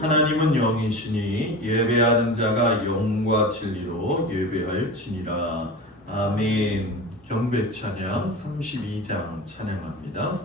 하나님은 영이시니 예배하는 자가 영과 진리로 예배할지니라. 아멘. 경배 찬양 32장 찬양합니다.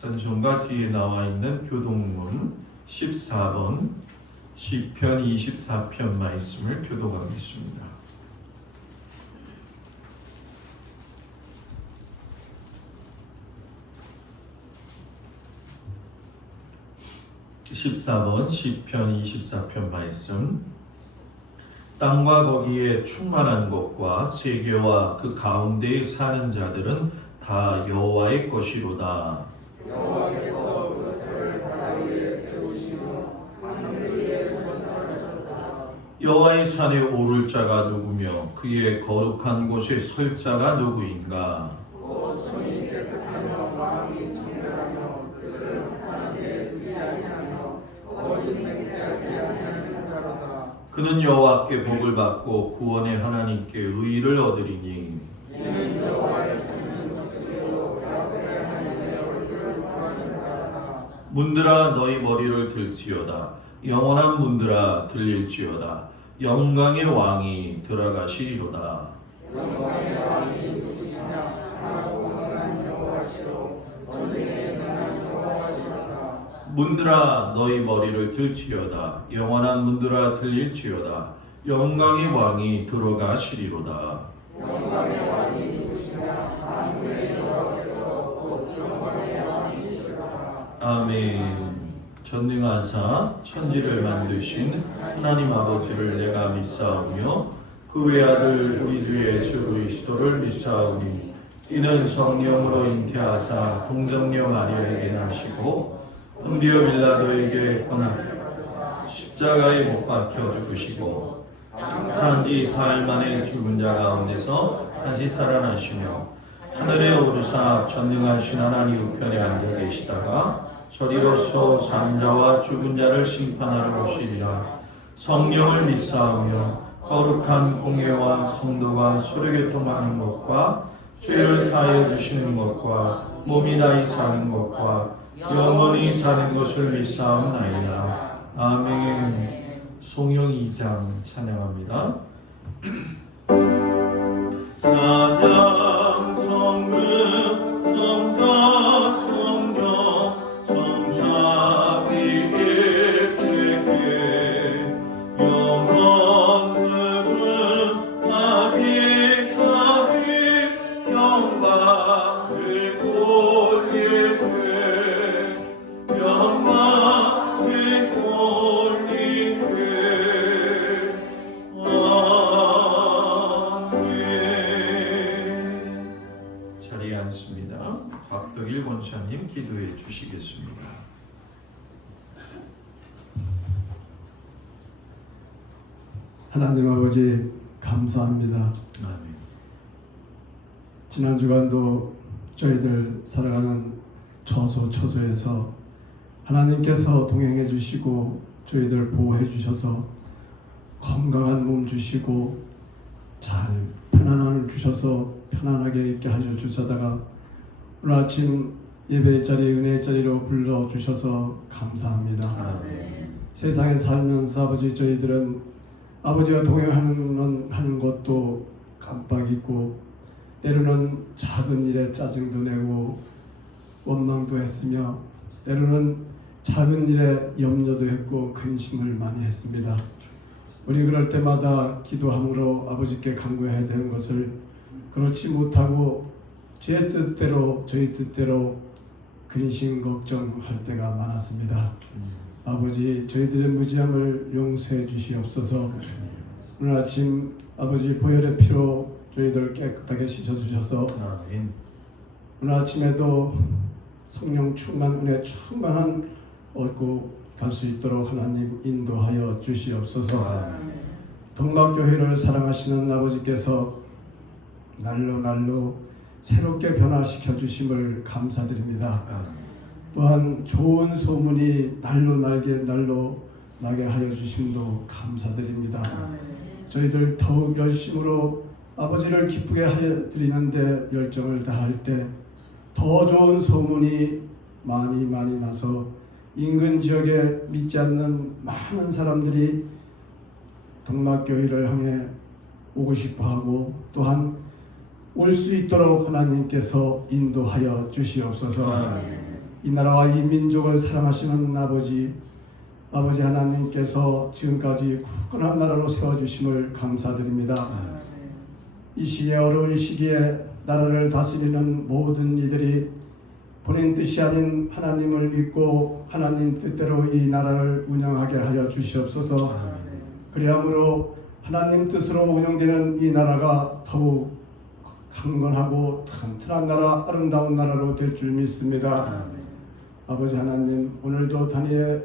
찬송가 뒤에 나와 있는 교독문 14번 시편 24편 말씀을 교독하겠습니다. 시편 24편 말씀. 땅과 거기에 충만한 것과 세계와 그 가운데에 사는 자들은 다 여호와의 것이로다. 여호와께서 그 터를 바다 위에 세우시며 하늘 위에 건설하셨다. 여호와의 산에 오를 자가 누구며 그의 거룩한 곳에 설 자가 누구인가? 곧 손이 깨끗하며 마음이 정결하며 뜻을 허탄한 데 두지 아니하며 거짓 맹세하지 아니하는 자로다. 그는 여호와께 복을 받고 구원의 하나님께 의를 얻으리니 이는 여호와를 찾는 족속이요 야곱의 하나님의 얼굴을 구하는 자로다. 문들아 너희 머리를 들지어다. 영원한 문들아 들릴지어다. 영광의 왕이 들어가시리로다. 영광의 왕이 누구시냐? 다 공헌한 여호와시로 전쟁에 능한 여호와시로다. 문들아 너희 머리를 들지어다. 영원한 문들아 들릴지어다. 영광의 왕이 들어가시리로다. 영광의 왕이 누구시냐? 만군의 여호와께서 곧 영광의 왕이시로다. 아멘. 전능하사 천지를 만드신 하나님 아버지를 내가 믿사오며 그 외아들 우리 주 예수 그리스도를 믿사오니 이는 성령으로 잉태하사 동정녀 마리아에게 나시고 본디오 빌라도에게 고난 십자가에 못 박혀 죽으시고 장사한 지 사흘 만에 죽은 자 가운데서 다시 살아나시며 하늘에 오르사 전능하신 하나님 우편에 앉아 계시다가 저리로서 사는 자와 죽은 자를 심판하러 오시리라. 성령을 믿사오며 거룩한 공예와 성도가 서로교통하는 것과 죄를 사하여 주시는 것과 몸이 다히 사는 것과 영원히 사는 것을 믿사옵나이다. 아멘. 송영 2장 찬양합니다. 찬양 성문 성자 성령 성자비 일체계 영원은 아기까지 영광을 돌리세 영광을 돌리세 주시겠습니다. 하나님 아버지 감사합니다. 아멘. 지난 주간도 저희들 살아가는 처소에서 하나님께서 동행해 주시고 저희들 보호해 주셔서 건강한 몸 주시고 잘 편안함을 주셔서 편안하게 있게 하여 주셔다가 오늘 아침 예배의 자리 은혜의 자리로 불러 주셔서 감사합니다. 아멘. 세상에 살면서 아버지 저희들은 아버지가 동행하는 것도 깜빡 잊고 때로는 작은 일에 짜증도 내고 원망도 했으며 때로는 작은 일에 염려도 했고 근심을 많이 했습니다. 우리 그럴 때마다 기도함으로 아버지께 간구해야 되는 것을 그렇지 못하고 제 뜻대로 저희 뜻대로 근심 걱정할 때가 많았습니다. 아버지 저희들의 무지함을 용서해 주시옵소서. 오늘 아침 아버지 보혈의 피로 저희들 깨끗하게 씻어주셔서 아멘. 오늘 아침에도 성령 충만 은혜 충만한 얻고 갈 수 있도록 하나님 인도하여 주시옵소서. 아멘. 동막교회를 사랑하시는 아버지께서 날로 새롭게 변화시켜 주심을 감사드립니다. 아멘. 또한 좋은 소문이 날로 나게 하여 주심도 감사드립니다. 저희들 더욱 열심으로 아버지를 기쁘게 하여 드리는데 열정을 다할 때 더 좋은 소문이 많이 나서 인근 지역에 믿지 않는 많은 사람들이 동막교회를 향해 오고 싶어하고 또한 올 수 있도록 하나님께서 인도하여 주시옵소서. 아멘. 이 나라와 이 민족을 사랑하시는 아버지 하나님께서 지금까지 굳건한 나라로 세워주심을 감사드립니다. 이 시기에 어려운 시기에 나라를 다스리는 모든 이들이 본인 뜻이 아닌 하나님을 믿고 하나님 뜻대로 이 나라를 운영하게 하여 주시옵소서. 그리함으로 하나님 뜻으로 운영되는 이 나라가 더욱 강건하고 튼튼한 나라, 아름다운 나라로 될 줄 믿습니다. 아버지 하나님, 오늘도 단위의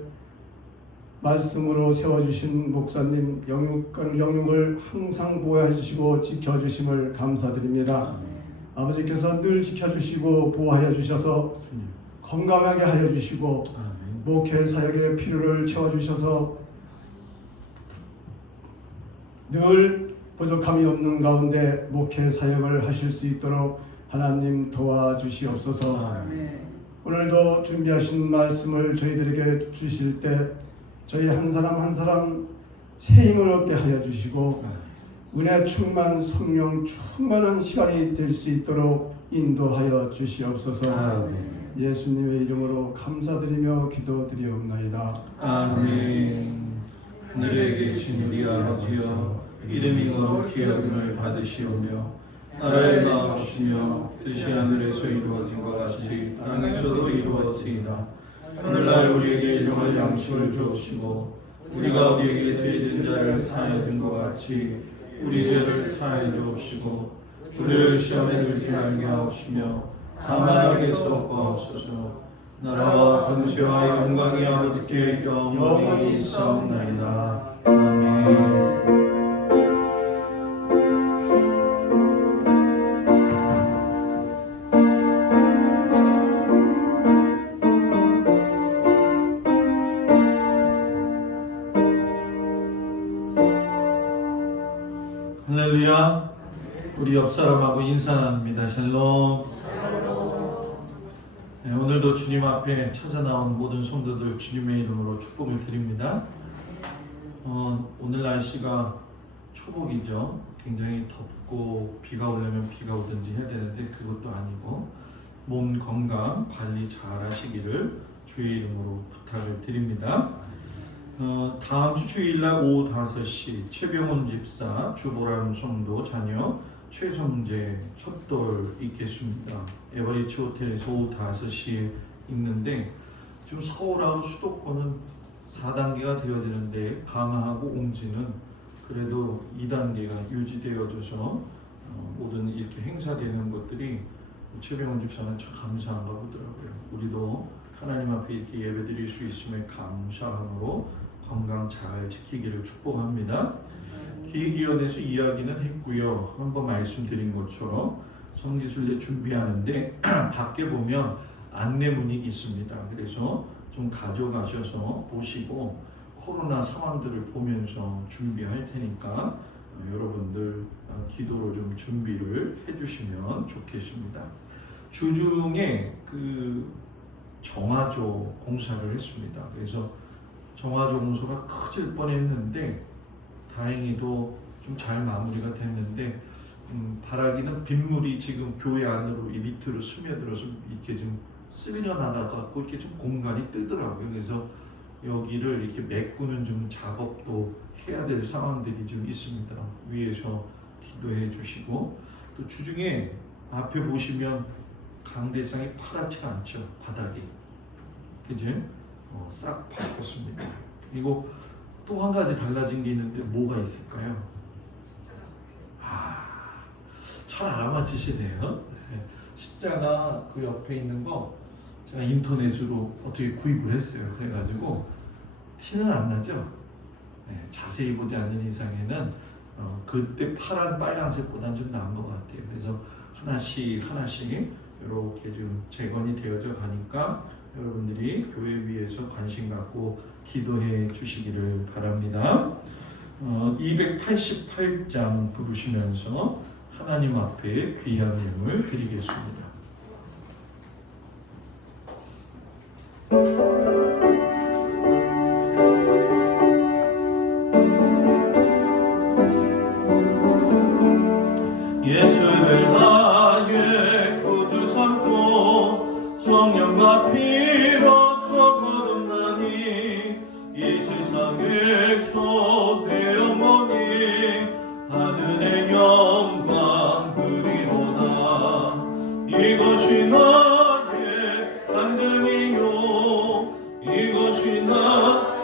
말씀으로 세워주신 목사님 영육을 항상 보호해 주시고 지켜주심을 감사드립니다. 아버지께서 늘 지켜주시고 보호하여 주셔서 건강하게 하여 주시고 목회 사역의 필요를 채워주셔서 늘 부족함이 없는 가운데 목회 사역을 하실 수 있도록 하나님 도와주시옵소서. 오늘도 준비하신 말씀을 저희들에게 주실 때 저희 한 사람 새 힘을 얻게 하여 주시고 은혜 충만 성령 충만한 시간이 될 수 있도록 인도하여 주시옵소서. 예수님의 이름으로 감사드리며 기도드리옵나이다. 아멘. 하늘에 계신 우리 아버지여, 이름이 거룩히 여김을 받으시오며 나라의 나옵시며 뜻이 하늘에서 이루어진 것 같이 땅에서도 이루어지이다. 오늘날 우리에게 일용할 양식을 주옵시고 우리가 우리에게 죄진 자를 사하여 준 것 같이 우리 죄를 사하여 주옵시고 우리를 시험에 들지 말게 하옵시며 다만 악에서 구하옵소서. 나라와 권세와 영광이 아버지께 영원히 있사옵나이다. 아멘. 할렐루야. 우리 옆 사람하고 인사 나눕니다. 샬롬. 네, 오늘도 주님 앞에 찾아 나온 모든 성도들 주님의 이름으로 축복을 드립니다. 오늘 날씨가 초복이죠. 굉장히 덥고 비가 오려면 비가 오든지 해야 되는데 그것도 아니고 몸 건강 관리 잘 하시기를 주의 이름으로 부탁을 드립니다. 다음 주 주일날 오후 5시 최병훈 집사, 주보람 성도 자녀 최성재 첫돌 있겠습니다. 에버리지 호텔에서 오후 5시에 있는데 지금 서울하고 수도권은 4단계가 되어지는데 강화하고 옹지는 그래도 2단계가 유지되어져서 모든 이렇게 행사되는 것들이 최병훈 집사는 참 감사한가 보더라고요. 우리도 하나님 앞에 이렇게 예배드릴 수 있음에 감사함으로 건강 잘 지키기를 축복합니다. 기획위원회에서 이야기는 했고요. 한번 말씀드린 것처럼 성지순례 준비하는데 밖에 보면 안내문이 있습니다. 그래서 좀 가져가셔서 보시고 코로나 상황들을 보면서 준비할 테니까 여러분들 기도로 좀 준비를 해주시면 좋겠습니다. 주중에 그 정화조 공사를 했습니다. 그래서 정화조 공사가 커질 뻔했는데 다행히도 좀 잘 마무리가 됐는데 바라기는 빗물이 지금 교회 안으로 이 밑으로 스며들어서 이렇게 좀 쓸려 나가갖고 이렇게 좀 공간이 뜨더라고요. 그래서 여기를 이렇게 메꾸는 좀 작업도 해야 될 상황들이 좀 있습니다. 위에서 기도해 주시고 또 주중에 앞에 보시면 강대상이 파랗지가 않죠. 바닥이 그죠? 싹 바꿨습니다. 그리고 또 한 가지 달라진 게 있는데 뭐가 있을까요? 잘 알아맞히시네요. 십자가 그 옆에 있는 거 제가 인터넷으로 어떻게 구입을 했어요. 그래가지고 티는 안 나죠? 자세히 보지 않는 이상에는 그때 파란 빨간색보다는 좀 나은 것 같아요. 그래서 하나씩 이렇게 좀 재건이 되어져 가니까 여러분들이 교회 위에서 관심 갖고 기도해 주시기를 바랍니다. 288장 부르시면서 하나님 앞에 귀한 예물 드리겠습니다. 예수를 나의 구주 삼고 성령과 피로써 거듭나니 이 세상에서 내 영혼이 하늘의 영광 누리로다. 이것이 나의 간증이요 이것이 나의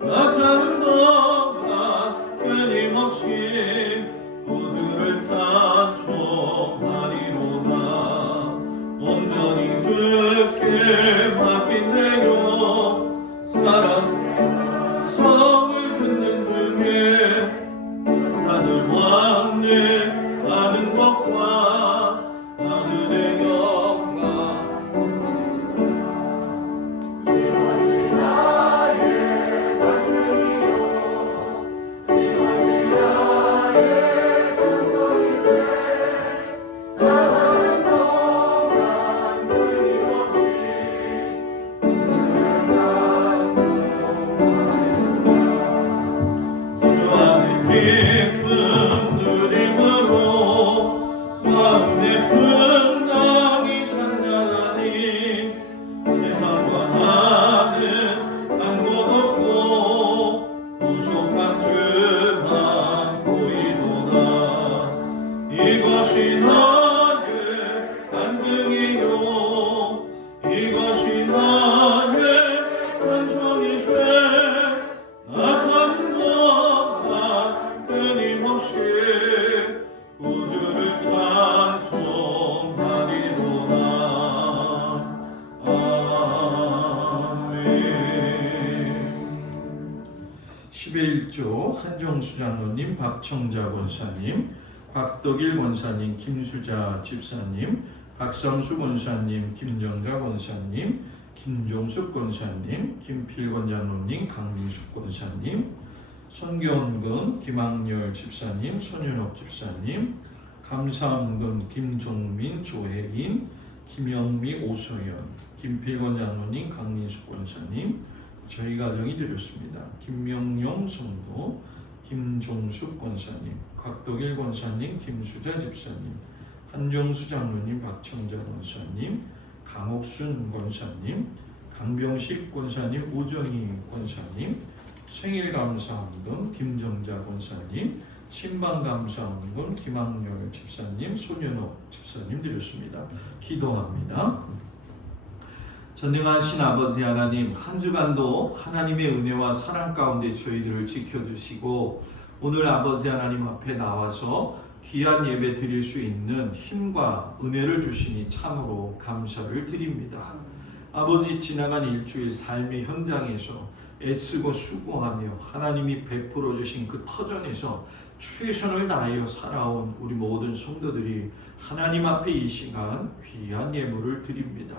나 사는 동안 끊임없이 구주를 찬송하리로다. 온전히 주께 맡긴대요 사랑 성을 듣는 중에 산을 왕래 하는 것과 하늘의 영광 이것이 나의 간증이요 이것이 나의 찬송이세. 나 사는 동안 끊임없이 주를 찬송하리로다. 주 안에 기쁨 누림으로 마음의 풍랑이 잔잔하니 세상과 나는 한 곳 없고 부족한 주만 보이도다. 이것이 나의 간증이요 이것이 나의 찬송이세. 나 사는 동안 끊임없이 구주를 찬송하리로다. 아멘. 11조 한정수 장로님, 박청자 권사님, 곽덕일 권사님, 김수자 집사님, 박상수 권사님, 김정자 권사님, 김종숙 권사님, 김필권 장로님, 강민숙 권사님, 선교원금 김학렬 집사님, 손윤옥 집사님, 감사원금 김종민, 조혜인, 김영미, 오소연, 김필권 장로님, 강민숙 권사님, 저희 가정이 드렸습니다. 김명용 성도, 김종숙 권사님, 곽덕일 권사님, 김수자 집사님, 한정수 장로님, 박청자 권사님, 강옥순 권사님, 강병식 권사님, 우정희 권사님, 생일감사원금 김정자 권사님, 신방감사원금 김학렬 집사님, 손윤옥 집사님 드렸습니다. 기도합니다. 전능하신 아버지 하나님, 한 주간도 하나님의 은혜와 사랑 가운데 저희들을 지켜주시고 오늘 아버지 하나님 앞에 나와서 귀한 예배 드릴 수 있는 힘과 은혜를 주시니 참으로 감사를 드립니다. 아버지, 지나간 일주일 삶의 현장에서 애쓰고 수고하며 하나님이 베풀어 주신 그 터전에서 최선을 다하여 살아온 우리 모든 성도들이 하나님 앞에 이 시간 귀한 예물을 드립니다.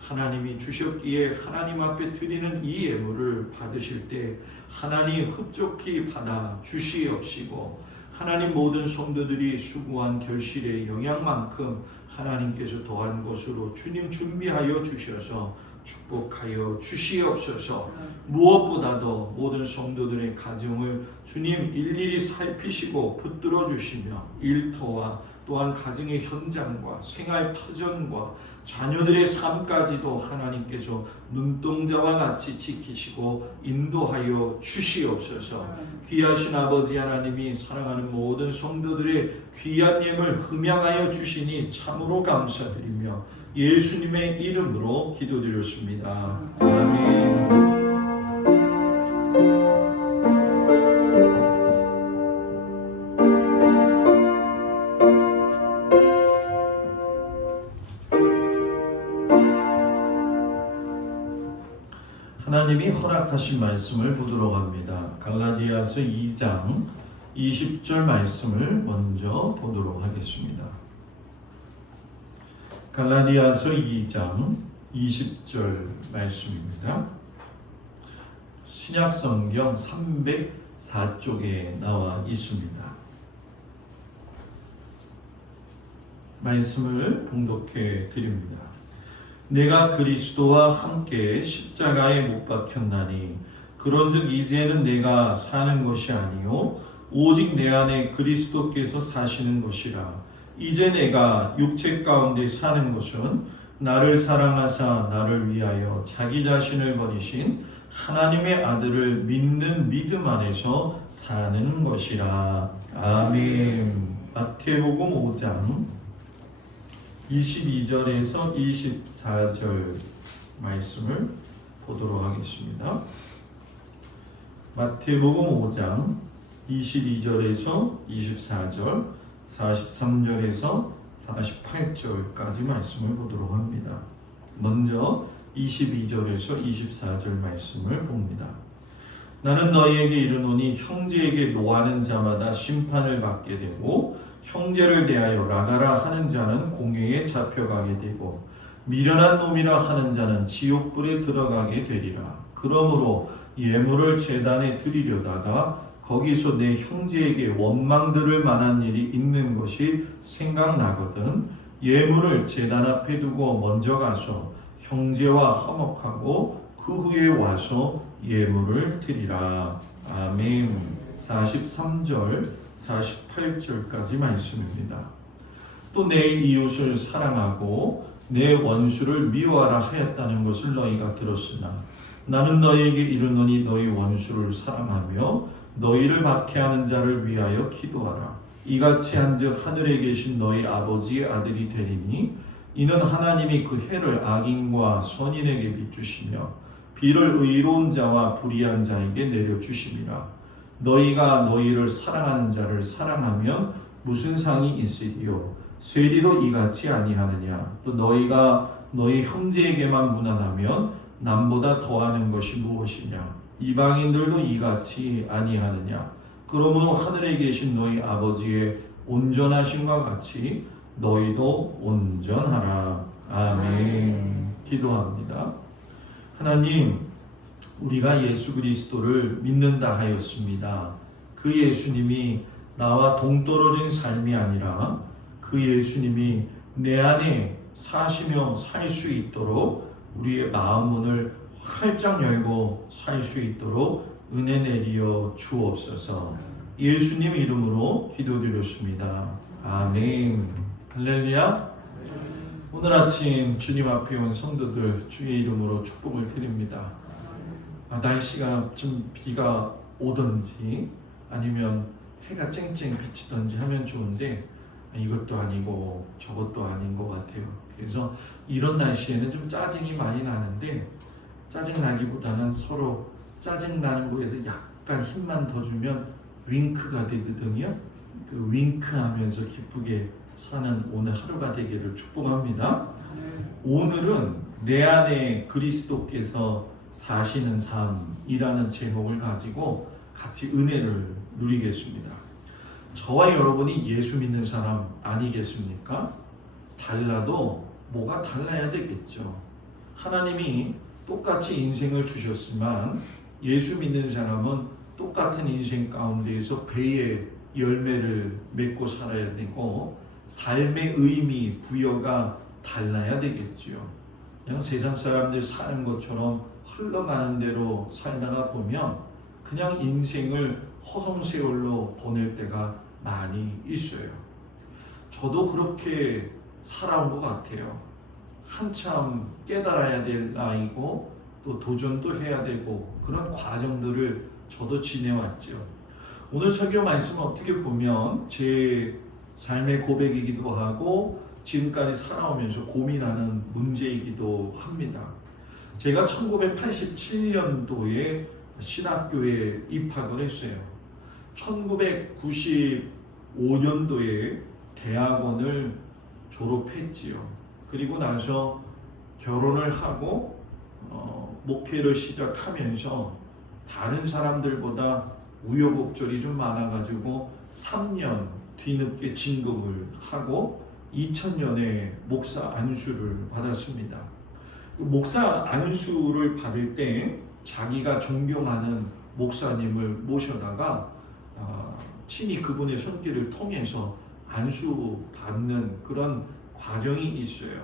하나님이 주셨기에 하나님 앞에 드리는 이 예물을 받으실 때 하나님 흡족히 받아 주시옵시고, 하나님 모든 성도들이 수고한 결실의 영향만큼 하나님께서 더한 것으로 주님 준비하여 주셔서 축복하여 주시옵소서. 무엇보다도 모든 성도들의 가정을 주님 일일이 살피시고 붙들어 주시며 일터와 또한 가정의 현장과 생활 터전과 자녀들의 삶까지도 하나님께서 눈동자와 같이 지키시고 인도하여 주시옵소서. 귀하신 아버지 하나님이 사랑하는 모든 성도들의 귀한 예물 흠양하여 주시니 참으로 감사드리며 예수님의 이름으로 기도드렸습니다. 아멘. 하나님이 허락하신 말씀을 보도록 합니다. 갈라디아서 2장 20절 말씀을 먼저 보도록 하겠습니다. 갈라디아서 2장 20절 말씀입니다. 신약성경 304쪽에 나와 있습니다. 말씀을 봉독해 드립니다. 내가 그리스도와 함께 십자가에 못 박혔나니 그런즉 이제는 내가 사는 것이 아니요 오직 내 안에 그리스도께서 사시는 것이라. 이제 내가 육체 가운데 사는 것은 나를 사랑하사 나를 위하여 자기 자신을 버리신 하나님의 아들을 믿는 믿음 안에서 사는 것이라. 아멘. 마태복음 5장 22절에서 24절 말씀을 보도록 하겠습니다. 마태복음 5장 22절에서 24절, 43절에서 48절까지 말씀을 보도록 합니다. 먼저 22절에서 24절 말씀을 봅니다. 나는 너희에게 이르노니 형제에게 노하는 자마다 심판을 받게 되고 형제를 대하여 나가라 하는 자는 공회에 잡혀가게 되고 미련한 놈이라 하는 자는 지옥불에 들어가게 되리라. 그러므로 예물을 제단에 드리려다가 거기서 내 형제에게 원망 들을 만한 일이 있는 것이 생각나거든 예물을 제단 앞에 두고 먼저 가서 형제와 화목하고 그 후에 와서 예물을 드리라. 아멘. 43절 48절까지 말씀입니다. 또 내 이웃을 사랑하고 내 원수를 미워하라 하였다는 것을 너희가 들었으나 나는 너희에게 이르노니 너희 원수를 사랑하며 너희를 박해하는 자를 위하여 기도하라. 이같이 한즉 하늘에 계신 너희 아버지의 아들이 되리니 이는 하나님이 그 해를 악인과 선인에게 비추시며 비를 의로운 자와 불의한 자에게 내려주시리라. 너희가 너희를 사랑하는 자를 사랑하면 무슨 상이 있으리요? 쇠리도 이같이 아니하느냐? 또 너희가 너희 형제에게만 무난하면 남보다 더하는 것이 무엇이냐? 이방인들도 이같이 아니하느냐? 그러므로 하늘에 계신 너희 아버지의 온전하심과 같이 너희도 온전하라. 아멘. 기도합니다. 하나님, 우리가 예수 그리스도를 믿는다 하였습니다. 그 예수님이 나와 동떨어진 삶이 아니라 그 예수님이 내 안에 사시며 살 수 있도록 우리의 마음 문을 활짝 열고 살 수 있도록 은혜 내리어 주옵소서. 예수님 이름으로 기도드렸습니다. 아멘. 할렐루야. 오늘 아침 주님 앞에 온 성도들 주의 이름으로 축복을 드립니다. 날씨가 좀 비가 오든지 아니면 해가 쨍쨍 비치든지 하면 좋은데 이것도 아니고 저것도 아닌 것 같아요. 그래서 이런 날씨에는 좀 짜증이 많이 나는데 짜증나기보다는 서로 짜증나는 거에서 약간 힘만 더 주면 윙크가 되거든요. 그 윙크하면서 기쁘게 사는 오늘 하루가 되기를 축복합니다. 오늘은 내 안에 그리스도께서 사시는 삶이라는 제목을 가지고 같이 은혜를 누리겠습니다. 저와 여러분이 예수 믿는 사람 아니겠습니까? 달라도 뭐가 달라야 되겠죠. 하나님이 똑같이 인생을 주셨지만 예수 믿는 사람은 똑같은 인생 가운데에서 배의 열매를 맺고 살아야 되고 삶의 의미, 부여가 달라야 되겠지요. 그냥 세상 사람들 사는 것처럼 흘러가는 대로 살다가 보면 그냥 인생을 허송세월로 보낼 때가 많이 있어요. 저도 그렇게 살아온 것 같아요. 한참 깨달아야 될 나이고 또 도전도 해야 되고 그런 과정들을 저도 지내왔죠. 오늘 설교 말씀은 어떻게 보면 제 삶의 고백이기도 하고 지금까지 살아오면서 고민하는 문제이기도 합니다. 제가 1987년도에 신학교에 입학을 했어요. 1995년도에 대학원을 졸업했지요. 그리고 나서 결혼을 하고 목회를 시작하면서 다른 사람들보다 우여곡절이 좀 많아가지고 3년 뒤늦게 진급을 하고 2000년에 목사 안수를 받았습니다. 목사 안수를 받을 때 자기가 존경하는 목사님을 모셔다가 친히 그분의 손길을 통해서 안수 받는 그런 과정이 있어요.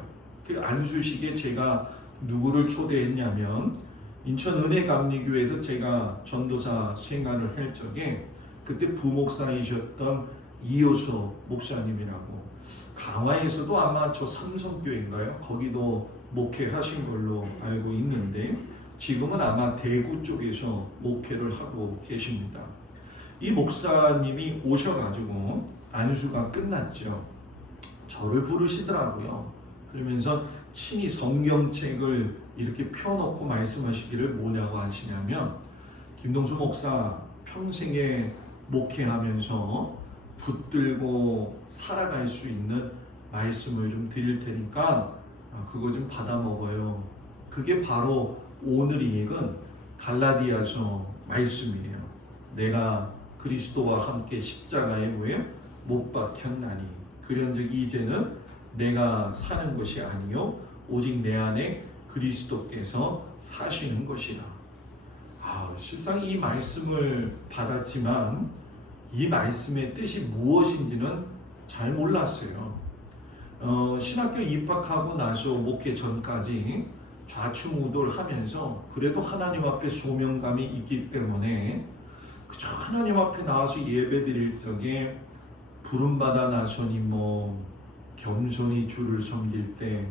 그 안수식에 제가 누구를 초대했냐면 인천 은혜감리교회에서 제가 전도사 생활을 할 적에 그때 부목사이셨던 이효서 목사님이라고, 강화에서도 아마 저 삼성교회인가요? 거기도 목회하신 걸로 알고 있는데 지금은 아마 대구 쪽에서 목회를 하고 계십니다. 이 목사님이 오셔가지고 안수가 끝났죠. 저를 부르시더라고요. 그러면서 친히 성경책을 이렇게 펴놓고 말씀하시기를 뭐냐고 하시냐면, 김동수 목사 평생에 목회하면서 붙들고 살아갈 수 있는 말씀을 좀 드릴 테니까 그거 좀 받아 먹어요. 그게 바로 오늘 읽은 갈라디아서 말씀이에요. 내가 그리스도와 함께 십자가에 못 박혔나니 그런즉 이제는 내가 사는 것이 아니요 오직 내 안에 그리스도께서 사시는 것이라. 실상 이 말씀을 받았지만 이 말씀의 뜻이 무엇인지는 잘 몰랐어요. 신학교 입학하고 나서 목회 전까지 좌충우돌하면서 그래도 하나님 앞에 소명감이 있기 때문에 그저 하나님 앞에 나와서 예배드릴 적에 부름받아 나서니 겸손히 주를 섬길 때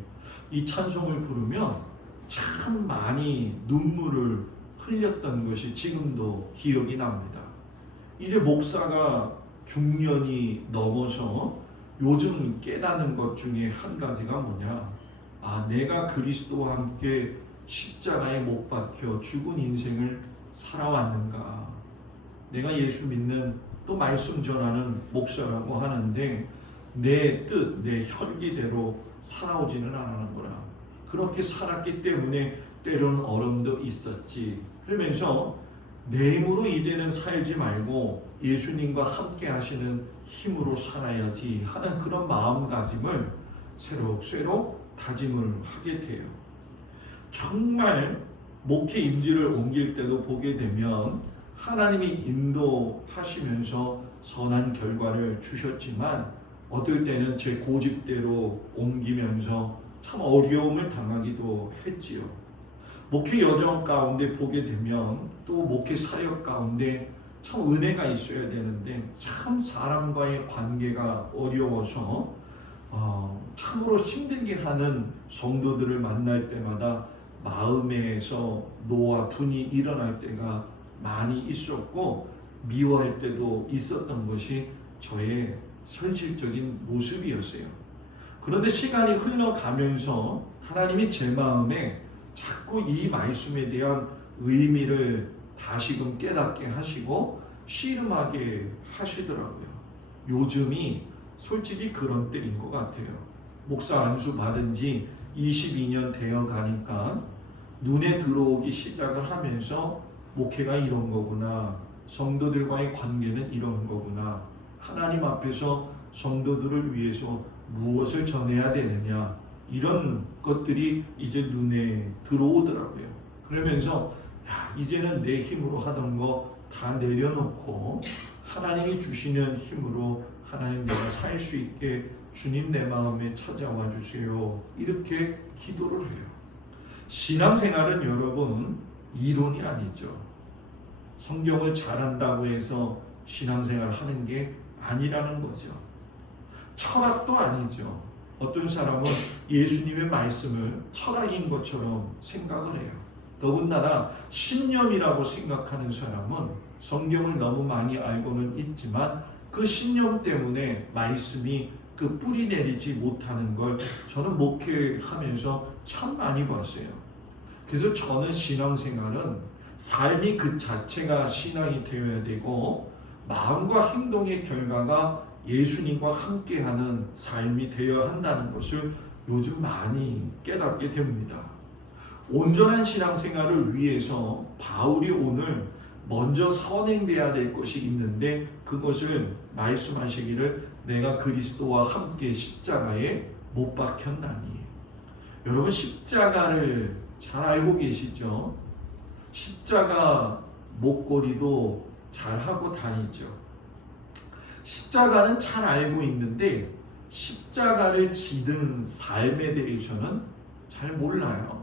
이 찬송을 부르면 참 많이 눈물을 흘렸던 것이 지금도 기억이 납니다. 이제 목사가 중년이 넘어서 요즘 깨닫는 것 중에 한 가지가 뭐냐, 내가 그리스도와 함께 십자가에 못 박혀 죽은 인생을 살아왔는가. 내가 예수 믿는 또 말씀 전하는 목사라고 하는데 내 뜻, 내 혈기대로 살아오지는 않았구나. 그렇게 살았기 때문에 때로는 어려움도 있었지. 그러면서 내 힘으로 이제는 살지 말고 예수님과 함께 하시는 힘으로 살아야지 하는 그런 마음가짐을 새록새록 다짐을 하게 돼요. 정말 목회 임지를 옮길 때도 보게 되면 하나님이 인도하시면서 선한 결과를 주셨지만 어떨 때는 제 고집대로 옮기면서 참 어려움을 당하기도 했지요. 목회 여정 가운데 보게 되면 또 목회 사역 가운데 참 은혜가 있어야 되는데 참 사람과의 관계가 어려워서 참으로 힘들게 하는 성도들을 만날 때마다 마음에서 노와 분이 일어날 때가 많이 있었고 미워할 때도 있었던 것이 저의 현실적인 모습이었어요. 그런데 시간이 흘러가면서 하나님이 제 마음에 자꾸 이 말씀에 대한 의미를 다시금 깨닫게 하시고 씨름하게 하시더라고요. 요즘이 솔직히 그런 때인 것 같아요. 목사 안수 받은 지 22년 되어 가니까 눈에 들어오기 시작을 하면서 목회가 이런 거구나, 성도들과의 관계는 이런 거구나, 하나님 앞에서 성도들을 위해서 무엇을 전해야 되느냐, 이런 것들이 이제 눈에 들어오더라고요. 그러면서 이제는 내 힘으로 하던 거 다 내려놓고 하나님이 주시는 힘으로 하나님 내가 살 수 있게 주님 내 마음에 찾아와 주세요, 이렇게 기도를 해요. 신앙생활은 여러분 이론이 아니죠. 성경을 잘한다고 해서 신앙생활 하는 게 아니라는 거죠. 철학도 아니죠. 어떤 사람은 예수님의 말씀을 철학인 것처럼 생각을 해요. 더군다나 신념이라고 생각하는 사람은 성경을 너무 많이 알고는 있지만 그 신념 때문에 말씀이 그 뿌리 내리지 못하는 걸 저는 목회하면서 참 많이 봤어요. 그래서 저는 신앙생활은 삶이 그 자체가 신앙이 되어야 되고 마음과 행동의 결과가 예수님과 함께하는 삶이 되어야 한다는 것을 요즘 많이 깨닫게 됩니다. 온전한 신앙생활을 위해서 바울이 오늘 먼저 선행돼야 될 것이 있는데 그것을 말씀하시기를 내가 그리스도와 함께 십자가에 못 박혔나니. 여러분 십자가를 잘 알고 계시죠? 십자가 목걸이도 잘 하고 다니죠. 십자가는 잘 알고 있는데 십자가를 지는 삶에 대해서는 잘 몰라요.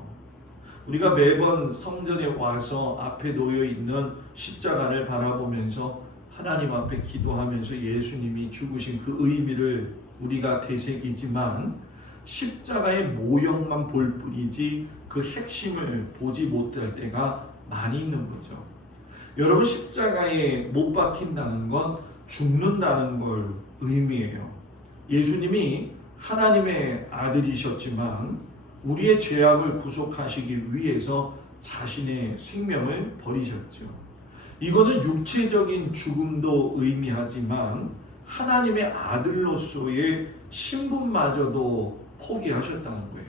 우리가 매번 성전에 와서 앞에 놓여 있는 십자가를 바라보면서 하나님 앞에 기도하면서 예수님이 죽으신 그 의미를 우리가 되새기지만 십자가의 모형만 볼 뿐이지 그 핵심을 보지 못할 때가 많이 있는 거죠. 여러분 십자가에 못 박힌다는 건 죽는다는 걸 의미해요. 예수님이 하나님의 아들이셨지만 우리의 죄악을 구속하시기 위해서 자신의 생명을 버리셨죠. 이거는 육체적인 죽음도 의미하지만 하나님의 아들로서의 신분마저도 포기하셨다는 거예요.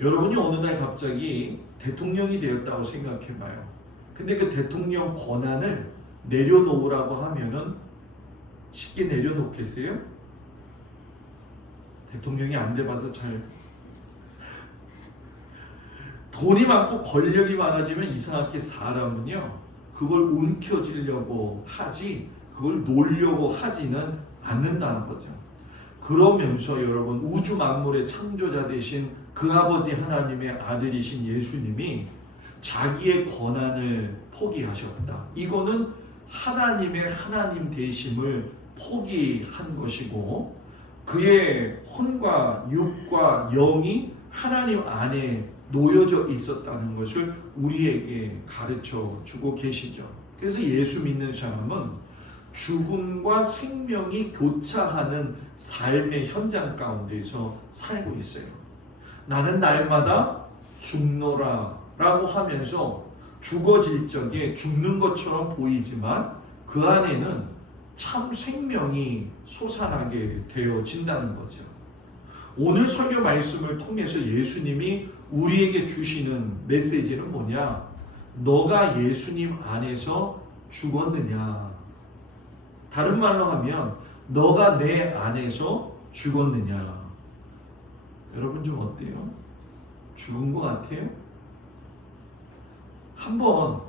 여러분이 어느 날 갑자기 대통령이 되었다고 생각해봐요. 근데 그 대통령 권한을 내려놓으라고 하면은 쉽게 내려놓겠어요? 대통령이 안 돼봐서 잘 돈이 많고 권력이 많아지면 이상하게 사람은요 그걸 움켜쥐려고 하지 그걸 놓으려고 하지는 않는다는 거죠. 그러면서 여러분 우주 만물의 창조자 되신 그 아버지 하나님의 아들이신 예수님이 자기의 권한을 포기하셨다. 이거는 하나님의 하나님 되심을 포기한 것이고 그의 혼과 육과 영이 하나님 안에 놓여져 있었다는 것을 우리에게 가르쳐 주고 계시죠. 그래서 예수 믿는 사람은 죽음과 생명이 교차하는 삶의 현장 가운데서 살고 있어요. 나는 날마다 죽노라 라고 하면서 죽어질 적에 죽는 것처럼 보이지만 그 안에는 참 생명이 솟아나게 되어진다는 거죠. 오늘 설교 말씀을 통해서 예수님이 우리에게 주시는 메시지는 뭐냐? 너가 예수님 안에서 죽었느냐? 다른 말로 하면 너가 내 안에서 죽었느냐? 여러분 좀 어때요? 죽은 것 같아요? 한번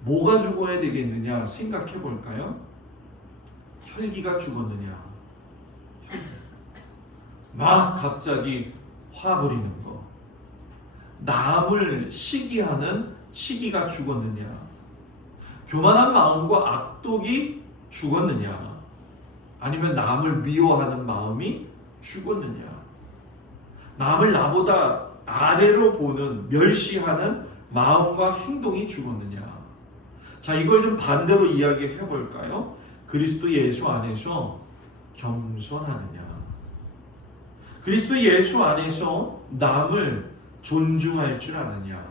뭐가 죽어야 되겠느냐 생각해 볼까요? 혈기가 죽었느냐? 막 갑자기 화 부리는 거. 남을 시기하는 시기가 죽었느냐? 교만한 마음과 악독이 죽었느냐? 아니면 남을 미워하는 마음이 죽었느냐? 남을 나보다 아래로 보는 멸시하는 마음과 행동이 죽었느냐? 자, 이걸 좀 반대로 이야기해 볼까요? 그리스도 예수 안에서 겸손하느냐? 그리스도 예수 안에서 남을 존중할 줄 아느냐?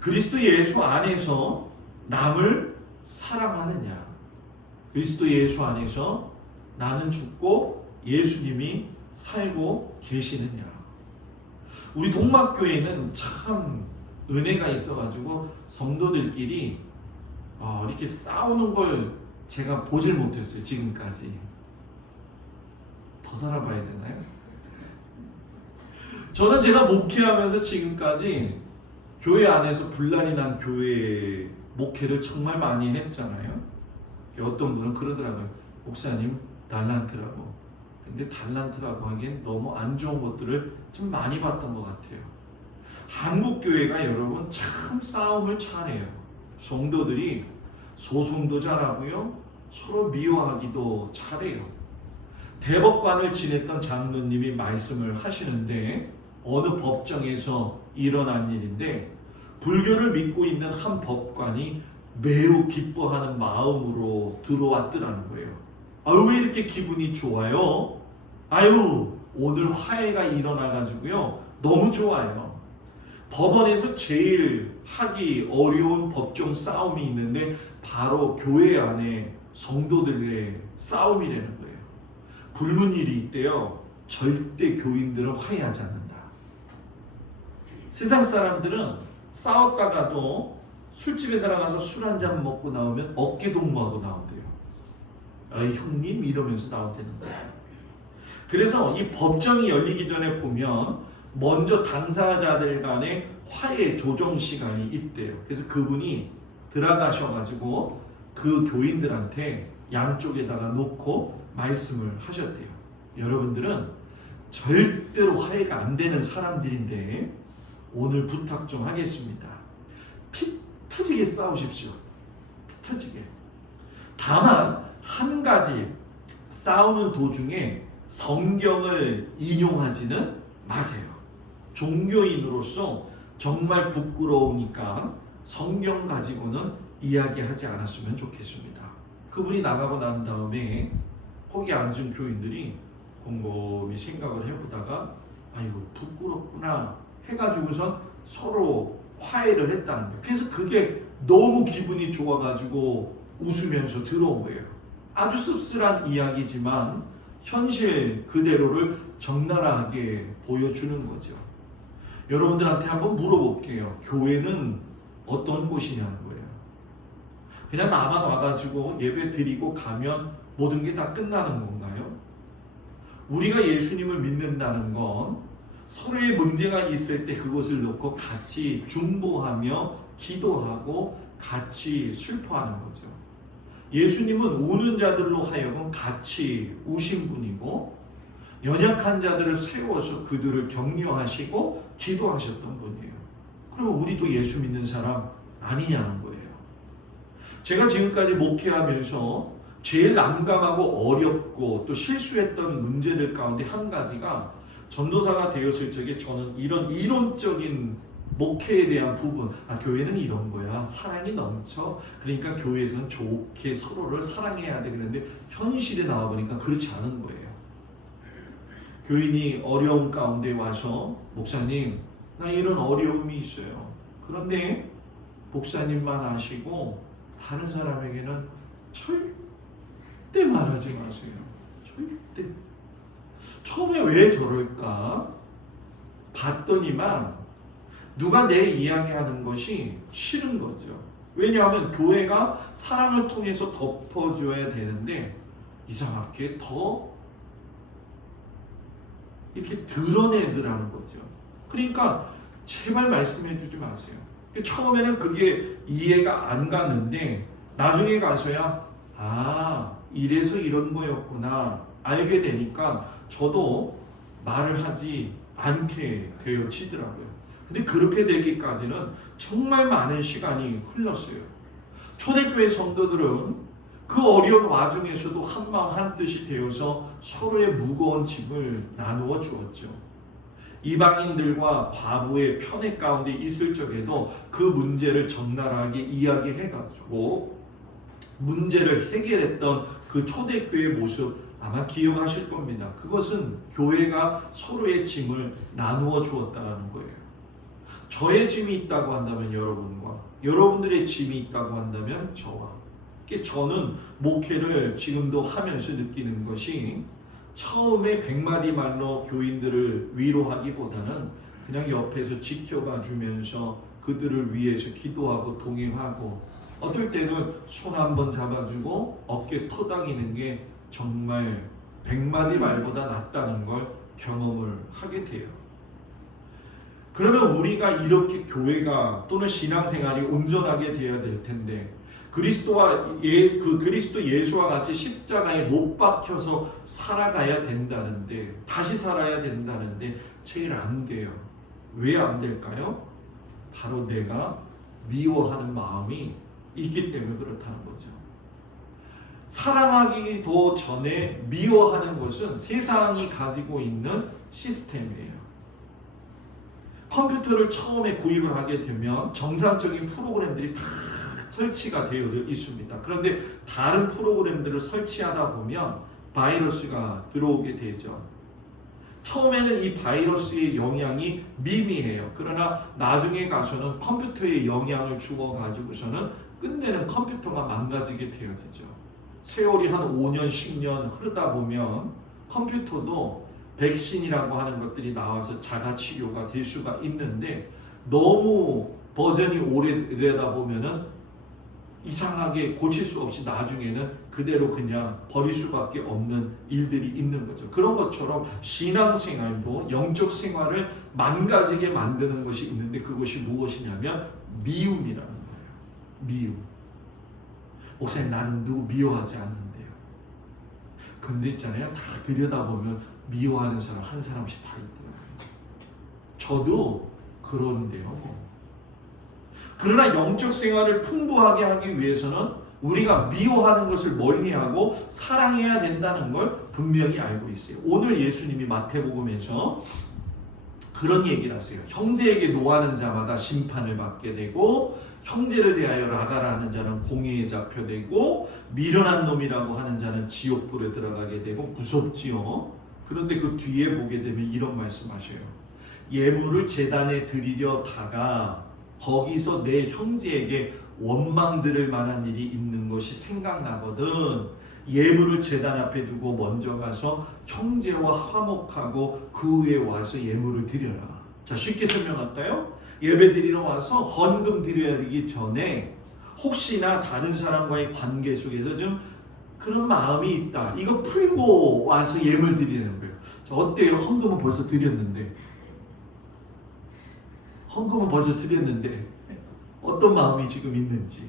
그리스도 예수 안에서 남을 사랑하느냐? 그리스도 예수 안에서 나는 죽고 예수님이 살고 계시느냐. 우리 동막교회는 참 은혜가 있어가지고 성도들끼리 이렇게 싸우는 걸 제가 보질 못했어요. 지금까지. 더 살아봐야 되나요? 저는 제가 목회하면서 지금까지 교회 안에서 분란이 난 교회 목회를 정말 많이 했잖아요. 어떤 분은 그러더라고요. 목사님 달란트라고. 근데 달란트라고 하기엔 너무 안 좋은 것들을 좀 많이 봤던 것 같아요. 한국 교회가 여러분 참 싸움을 잘해요. 성도들이 소송도 잘하고요, 서로 미워하기도 잘해요. 대법관을 지냈던 장로님이 말씀을 하시는데 어느 법정에서 일어난 일인데 불교를 믿고 있는 한 법관이 매우 기뻐하는 마음으로 들어왔더라는 거예요. 왜 이렇게 기분이 좋아요? 오늘 화해가 일어나가지고요, 너무 좋아요. 법원에서 제일 하기 어려운 법정 싸움이 있는데 바로 교회 안에 성도들의 싸움이라는 거예요. 불문율이 있대요. 절대 교인들은 화해하지 않는다. 세상 사람들은 싸웠다가도 술집에 들어가서 술 한잔 먹고 나오면 어깨 동무하고 나온대요. 형님 이러면서 나온다는 거죠. 그래서 이 법정이 열리기 전에 보면 먼저 당사자들 간의 화해 조정 시간이 있대요. 그래서 그분이 들어가셔가지고 그 교인들한테 양쪽에다가 놓고 말씀을 하셨대요. 여러분들은 절대로 화해가 안 되는 사람들인데 오늘 부탁 좀 하겠습니다. 피 터지게 싸우십시오. 피 터지게. 다만 한 가지, 싸우는 도중에 성경을 인용하지는 마세요. 종교인으로서 정말 부끄러우니까 성경 가지고는 이야기하지 않았으면 좋겠습니다. 그분이 나가고 난 다음에 거기 앉은 교인들이 곰곰이 생각을 해보다가 부끄럽구나 해가지고선 서로 화해를 했다는 거예요. 그래서 그게 너무 기분이 좋아가지고 웃으면서 들어온 거예요. 아주 씁쓸한 이야기지만 현실 그대로를 적나라하게 보여주는 거죠. 여러분들한테 한번 물어볼게요. 교회는 어떤 곳이냐는 거예요. 그냥 나만 와가지고 예배 드리고 가면 모든 게 다 끝나는 건가요? 우리가 예수님을 믿는다는 건 서로의 문제가 있을 때 그것을 놓고 같이 중보하며 기도하고 같이 슬퍼하는 거죠. 예수님은 우는 자들로 하여금 같이 우신 분이고 연약한 자들을 세워서 그들을 격려하시고 기도하셨던 분이에요. 그러면 우리도 예수 믿는 사람 아니냐는 거예요. 제가 지금까지 목회하면서 제일 난감하고 어렵고 또 실수했던 문제들 가운데 한 가지가 전도사가 되었을 적에 저는 이런 이론적인 목회에 대한 부분, 교회는 이런 거야, 사랑이 넘쳐, 그러니까 교회에서는 좋게 서로를 사랑해야 돼, 그랬는데 현실에 나와보니까 그렇지 않은 거예요. 교인이 어려운 가운데 와서 목사님 나 이런 어려움이 있어요. 그런데 목사님만 아시고 다른 사람에게는 절대 말하지 마세요. 절대. 처음에 왜 저럴까 봤더니만 누가 내 이야기하는 것이 싫은 거죠. 왜냐하면 교회가 사랑을 통해서 덮어줘야 되는데 이상하게 더 이렇게 드러내더라는 거죠. 그러니까 제발 말씀해 주지 마세요. 처음에는 그게 이해가 안 갔는데 나중에 가서야 이래서 이런 거였구나 알게 되니까 저도 말을 하지 않게 되어지더라고요. 근데 그렇게 되기까지는 정말 많은 시간이 흘렀어요. 초대교회 성도들은 그 어려운 와중에서도 한마음 한뜻이 되어서 서로의 무거운 짐을 나누어 주었죠. 이방인들과 과부의 편애 가운데 있을 적에도 그 문제를 적나라하게 이야기해가지고 문제를 해결했던 그 초대교회의 모습 아마 기억하실 겁니다. 그것은 교회가 서로의 짐을 나누어 주었다는 거예요. 저의 짐이 있다고 한다면 여러분과, 여러분들의 짐이 있다고 한다면 저와, 저는 목회를 지금도 하면서 느끼는 것이 처음에 100마디 말로 교인들을 위로하기보다는 그냥 옆에서 지켜봐 주면서 그들을 위해서 기도하고 동행하고 어떨 때는 손 한번 잡아주고 어깨 토닥이는 게 정말 100마디 말보다 낫다는 걸 경험을 하게 돼요. 그러면 우리가 이렇게 교회가 또는 신앙생활이 온전하게 되어야 될 텐데 그리스도 예수와 같이 십자가에 못 박혀서 살아가야 된다는데 다시 살아야 된다는데 제일 안 돼요. 왜 안 될까요? 바로 내가 미워하는 마음이 있기 때문에 그렇다는 거죠. 사랑하기도 전에 미워하는 것은 세상이 가지고 있는 시스템이에요. 컴퓨터를 처음에 구입을 하게 되면 정상적인 프로그램들이 다 설치가 되어져 있습니다. 그런데 다른 프로그램들을 설치하다 보면 바이러스가 들어오게 되죠. 처음에는 이 바이러스의 영향이 미미해요. 그러나 나중에 가서는 컴퓨터에 영향을 주어 가지고서는 끝내는 컴퓨터가 망가지게 되어지죠. 세월이 한 5년, 10년 흐르다 보면 컴퓨터도 백신이라고 하는 것들이 나와서 자가치료가 될 수가 있는데 너무 버전이 오래되다 보면은 이상하게 고칠 수 없이 나중에는 그대로 그냥 버릴 수밖에 없는 일들이 있는 거죠. 그런 것처럼 신앙생활도 영적 생활을 망가지게 만드는 것이 있는데 그것이 무엇이냐면 미움이라는 거예요. 미움. 목사님 나는 누구 미워하지 않는데요. 근데 있잖아요. 다 들여다보면 미워하는 사람 한 사람씩 다 있더라고요. 저도 그런데요. 그러나 영적 생활을 풍부하게 하기 위해서는 우리가 미워하는 것을 멀리하고 사랑해야 된다는 걸 분명히 알고 있어요. 오늘 예수님이 마태복음에서 그런 얘기를 하세요. 형제에게 노하는 자마다 심판을 받게 되고 형제를 대하여 라가라 하는 자는 공회에 잡혀되고 미련한 놈이라고 하는 자는 지옥불에 들어가게 되고 무섭지요. 그런데 그 뒤에 보게 되면 이런 말씀하셔요. 예물을 제단에 드리려다가 거기서 내 형제에게 원망들을 만한 일이 있는 것이 생각나거든. 예물을 제단 앞에 두고 먼저 가서 형제와 화목하고 그 후에 와서 예물을 드려라. 자, 쉽게 설명할까요? 예배 드리러 와서 헌금 드려야 되기 전에 혹시나 다른 사람과의 관계 속에서 좀 그런 마음이 있다. 이거 풀고 와서 예물 드리는 거예요. 자, 어때요? 헌금은 벌써 드렸는데 어떤 마음이 지금 있는지.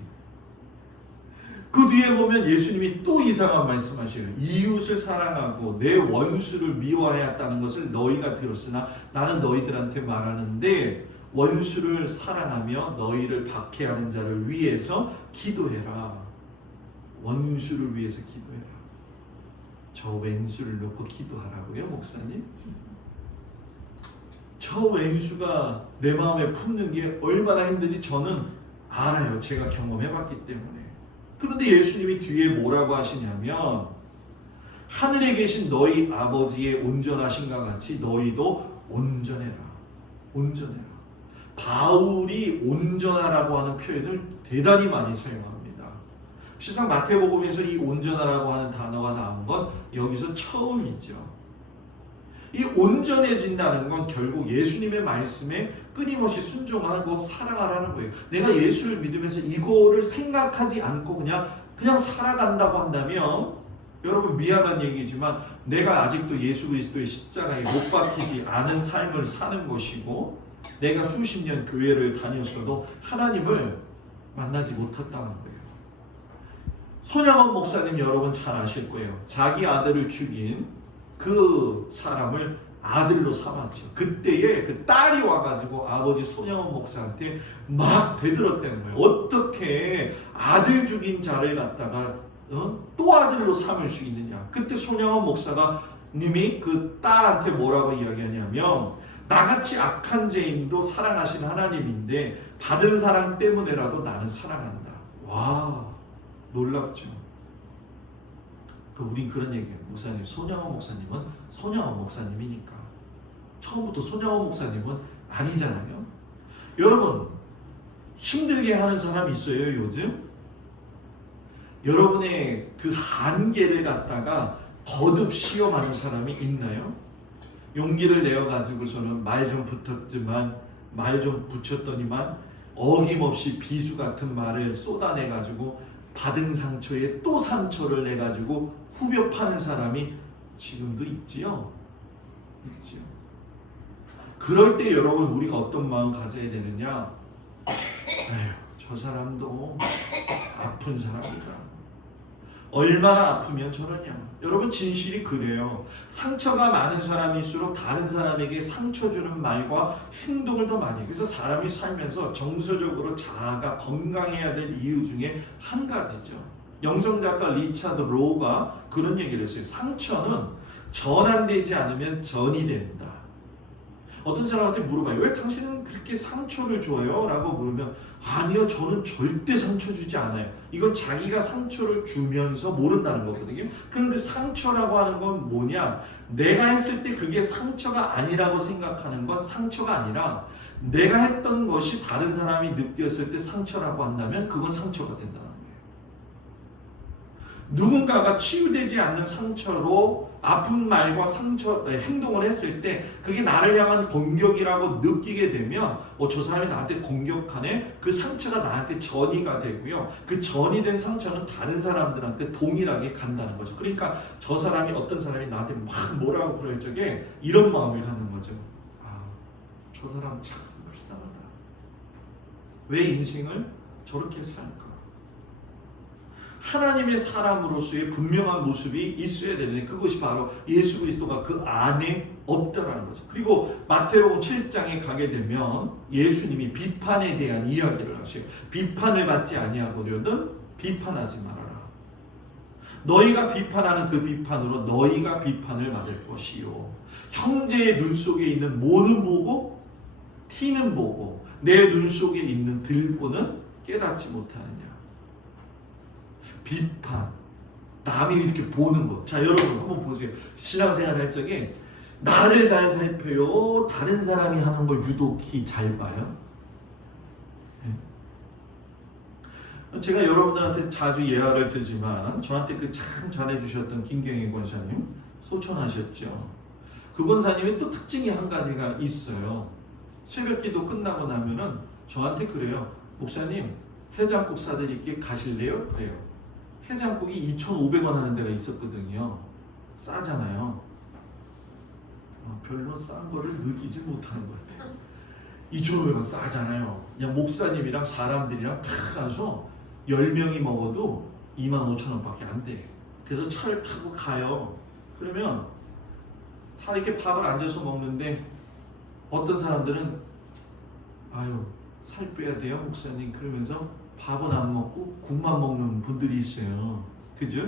그 뒤에 보면 예수님이 또 이상한 말씀하셔요. 이웃을 사랑하고 내 원수를 미워하였다는 것을 너희가 들었으나 나는 너희들한테 말하는데 원수를 사랑하며 너희를 박해하는 자를 위해서 기도해라. 원수를 위해서 기도해라. 저 왼수를 놓고 기도하라고요, 목사님? 저 왼수가 내 마음에 품는 게 얼마나 힘든지 저는 알아요. 제가 경험해봤기 때문에. 그런데 예수님이 뒤에 뭐라고 하시냐면 하늘에 계신 너희 아버지의 온전하신가 같이 너희도 온전해라. 온전해라. 바울이 온전하라고 하는 표현을 대단히 많이 사용합니다. 실상 마태복음에서 이 온전하라고 하는 단어가 나온 건 여기서 처음이죠. 이 온전해진다는 건 결국 예수님의 말씀에 끊임없이 순종하고 사랑하라는 거예요. 내가 예수를 믿으면서 이거를 생각하지 않고 그냥 살아간다고 한다면 여러분 미안한 얘기지만 내가 아직도 예수 그리스도의 십자가에 못 박히지 않은 삶을 사는 것이고 내가 수십 년 교회를 다녔어도 하나님을 만나지 못했다는 거예요. 손양원 목사님 여러분 잘 아실 거예요. 자기 아들을 죽인 그 사람을 아들로 삼았죠. 그때에 그 딸이 와가지고 아버지 손양원 목사한테 막 되들었다는 거예요. 어떻게 아들 죽인 자를 갖다가 또 아들로 삼을 수 있느냐. 그때 손양원 목사가 님이 그 딸한테 뭐라고 이야기하냐면 나같이 악한 죄인도 사랑하신 하나님인데 받은 사랑 때문에라도 나는 사랑한다. 와, 놀랍죠. 우린 그런 얘기해요. 목사님, 손양원 목사님은 손양원 목사님이니까. 처음부터 손양원 목사님은 아니잖아요. 여러분, 힘들게 하는 사람이 있어요, 요즘? 여러분의 그 한계를 갖다가 거듭 시험하는 사람이 있나요? 용기를 내어 가지고서는 말 좀 붙었지만 말 좀 붙였더니만 어김없이 비수 같은 말을 쏟아내 가지고 받은 상처에 또 상처를 내 가지고 후벼 파는 사람이 지금도 있지요. 있지요. 그럴 때 여러분 우리가 어떤 마음 가져야 되느냐? 에휴, 저 사람도 아픈 사람이다. 얼마나 아프면 저러냐. 여러분 진실이 그래요. 상처가 많은 사람일수록 다른 사람에게 상처 주는 말과 행동을 더 많이 해요. 그래서 사람이 살면서 정서적으로 자아가 건강해야 될 이유 중에 한 가지죠. 영성작가 리차드 로우가 그런 얘기를 했어요. 상처는 전환되지 않으면 전이 된다. 어떤 사람한테 물어봐요. 왜 당신은 그렇게 상처를 줘요? 라고 물으면 아니요, 저는 절대 상처 주지 않아요. 이건 자기가 상처를 주면서 모른다는 거거든요. 그런데 상처라고 하는 건 뭐냐? 내가 했을 때 그게 상처가 아니라고 생각하는 건 상처가 아니라 내가 했던 것이 다른 사람이 느꼈을 때 상처라고 한다면 그건 상처가 된다는 거예요. 누군가가 치유되지 않는 상처로 아픈 말과 상처, 행동을 했을 때 그게 나를 향한 공격이라고 느끼게 되면 저 사람이 나한테 공격하네? 그 상처가 나한테 전이가 되고요. 그 전이 된 상처는 다른 사람들한테 동일하게 간다는 거죠. 그러니까 저 사람이 어떤 사람이 나한테 막 뭐라고 그럴 적에 이런 마음을 갖는 거죠. 아, 저 사람 참 불쌍하다. 왜 인생을 저렇게 살까? 하나님의 사람으로서의 분명한 모습이 있어야 되는데 그것이 바로 예수 그리스도가 그 안에 없다라는 거죠. 그리고 마태복음 7장에 가게 되면 예수님이 비판에 대한 이야기를 하셔요. 비판을 받지 아니하거든 비판하지 말아라. 너희가 비판하는 그 비판으로 너희가 비판을 받을 것이요. 형제의 눈 속에 있는 모는 보고 티는 보고 내 눈 속에 있는 들보는 깨닫지 못하느냐. 비판, 남이 이렇게 보는 것. 자, 여러분 한번 보세요. 신앙생활 할 적에 나를 잘 살펴요. 다른 사람이 하는 걸 유독히 잘 봐요. 제가 여러분들한테 자주 예화를 들지만 저한테 그 참 잘해주셨던 김경희 권사님 소천하셨죠. 그 권사님의 또 특징이 한 가지가 있어요. 새벽기도 끝나고 나면은 저한테 그래요. 목사님 해장국 사드릴게 가실래요? 그래요. 해장국이 2,500원 하는 데가 있었거든요. 싸잖아요. 별로 싼 거를 느끼지 못하는 것 같아요. 2,500원 싸잖아요. 그냥 목사님이랑 사람들이랑 다 가서 10명이 먹어도 25,000원밖에 안 돼. 그래서 차를 타고 가요. 그러면 다 이렇게 밥을 앉아서 먹는데 어떤 사람들은 아유 살 빼야 돼요 목사님 그러면서 밥은 안 먹고 국만 먹는 분들이 있어요. 그죠?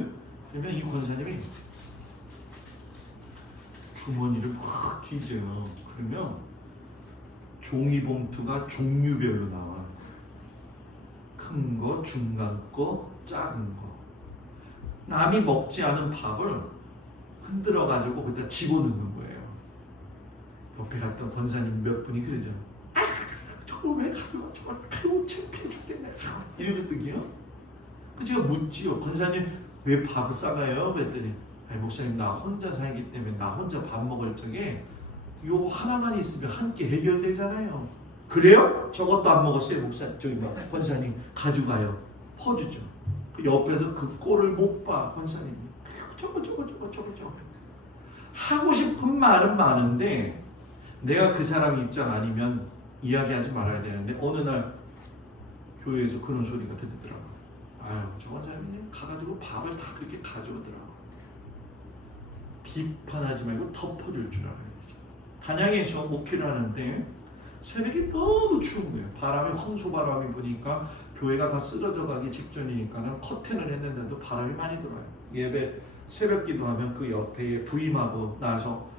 그러면 이 권사님이 주머니를 확 뒤져요. 그러면 종이봉투가 종류별로 나와. 큰 거, 중간 거, 작은 거. 남이 먹지 않은 밥을 흔들어 가지고 거기다 집어넣는 거예요. 옆에 갔던 권사님 몇 분이 그러죠. 아, 저걸 왜 가져와? 저걸 아유 창피해 죽겠네. 이러거든요. 제가 묻지요. 권사님 왜 밥을 싸가요? 그랬더니 아니 목사님 나 혼자 살기 때문에 나 혼자 밥 먹을 적에 요 하나만 있으면 한 끼 해결되잖아요. 그래요? 저것도 안 먹었어요. 목사님 저기 권사님 가져가요. 퍼주죠. 그 옆에서 그 꼴을 못 봐 권사님이. 저거 하고 싶은 말은 많은데 내가 그 사람 입장 아니면 이야기하지 말아야 되는데 어느 날 교회에서 그런 소리가 들리더라고요. 아유 저 권사님이 가가지고 밥을 다 그렇게 가져오더라고요. 비판하지 말고 덮어줄 줄 알아요. 단양에서 목회를 하는데 새벽이 너무 추운 거예요. 바람이 황소바람이 부니까 교회가 다 쓰러져 가기 직전이니까는 커튼을 했는데도 바람이 많이 들어와요. 예배 새벽 기도하면 그 옆에 부임하고 나서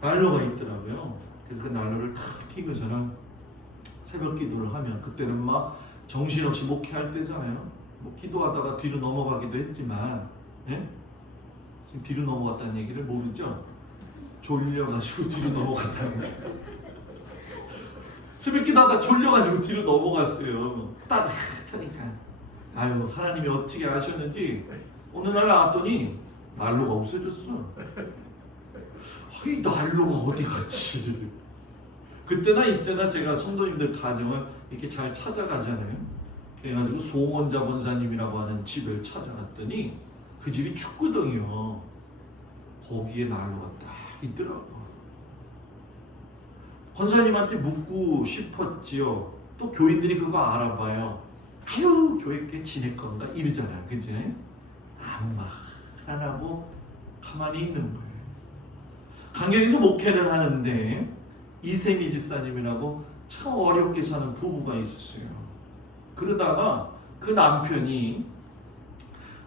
난로가 있더라고요. 그래서 그 난로를 탁 튀고서는 새벽 기도를 하면 그때는 막 정신없이 목회할 때잖아요. 뭐 기도하다가 뒤로 넘어가기도 했지만 예? 지금 뒤로 넘어갔다는 얘기를 모르죠? 졸려가지고 뒤로 넘어갔다는 거예요. 새벽 기도하다 졸려가지고 뒤로 넘어갔어요. 따뜻하니까. 아유, 하나님이 어떻게 아셨는지 어느 날 나왔더니 난로가 없어졌어. 이 난로가 어디 갔지? 그때나 이때나 제가 성도님들 가정을 이렇게 잘 찾아가잖아요. 그래가지고 송원자 권사님이라고 하는 집을 찾아갔더니 그 집이 축구동이요. 거기에 난로가 딱 있더라고. 권사님한테 묻고 싶었지요. 또 교인들이 그거 알아봐요. 아유, 교회 꽤 지낼 건가 이러잖아요. 그지? 아무 말 안 하고 가만히 있는 거예요. 강경에서 목회를 하는데 이세미 집사님이라고 참 어렵게 사는 부부가 있었어요. 그러다가 그 남편이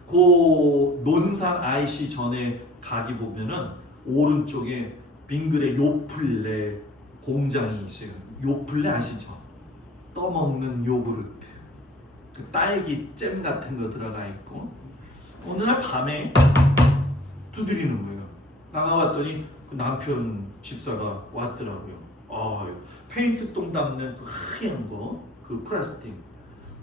그 논산 IC 전에 가기 보면은 오른쪽에 빙그레 요플레 공장이 있어요. 요플레 아시죠? 떠먹는 요구르트, 그 딸기 잼 같은 거 들어가 있고, 어느 날 밤에 두드리는 거예요. 나가봤더니 그 남편 집사가 왔더라고요. 페인트 똥 담는 그 하얀 거, 그 플라스틱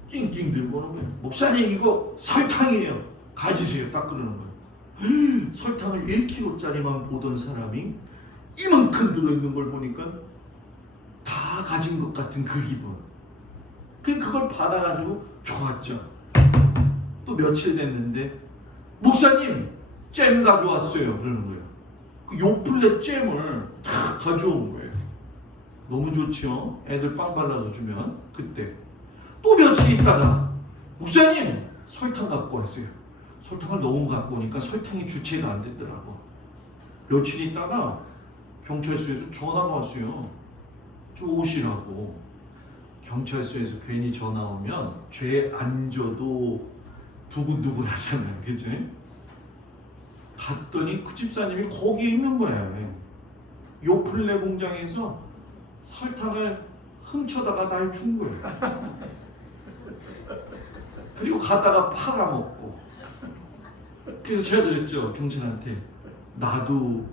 낑낑 들고 오는 거예요. 목사님 이거 설탕이에요. 가지세요. 딱 그러는 거예요. 설탕을 1kg짜리만 보던 사람이 이만큼 들어있는 걸 보니까 다 가진 것 같은 그 기분. 그걸 받아가지고 좋았죠. 또 며칠 됐는데 목사님 잼 가져왔어요. 그러는 거예요. 그 요플레 잼을 다 가져온 거예요. 너무 좋죠. 애들 빵 발라서 주면. 그때 또 며칠 있다가 목사님 설탕 갖고 왔어요. 설탕을 너무 갖고 오니까 설탕이 주체가 안 되더라고. 며칠 있다가 경찰서에서 전화가 왔어요. 저 오시라고. 경찰서에서 괜히 전화 오면 죄 안 져도 두근두근 하잖아요. 그지? 갔더니 그 집사님이 거기에 있는 거예요. 요플레 공장에서 설탕을 훔쳐다가 날 준 거예요. 그리고 갔다가 팔아먹고. 그래서 제가 그랬죠. 경찰한테. 나도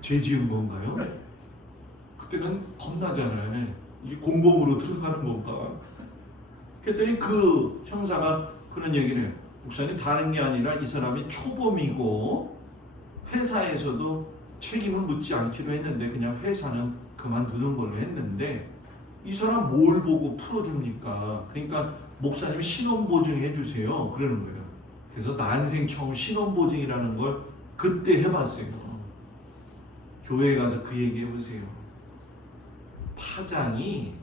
죄 지은 건가요? 그때는 겁나잖아요. 이게 공범으로 들어가는 건가? 그랬더니 그 형사가 그런 얘기를 해요. 목사님 다른 게 아니라 이 사람이 초범이고 회사에서도 책임을 묻지 않기로 했는데 그냥 회사는 그만두는 걸로 했는데 이 사람 뭘 보고 풀어줍니까? 그러니까 목사님이 신원보증 해주세요. 그러는 거예요. 그래서 난생 처음 신원보증이라는 걸 그때 해봤어요. 교회에 가서 그 얘기 해보세요. 파장이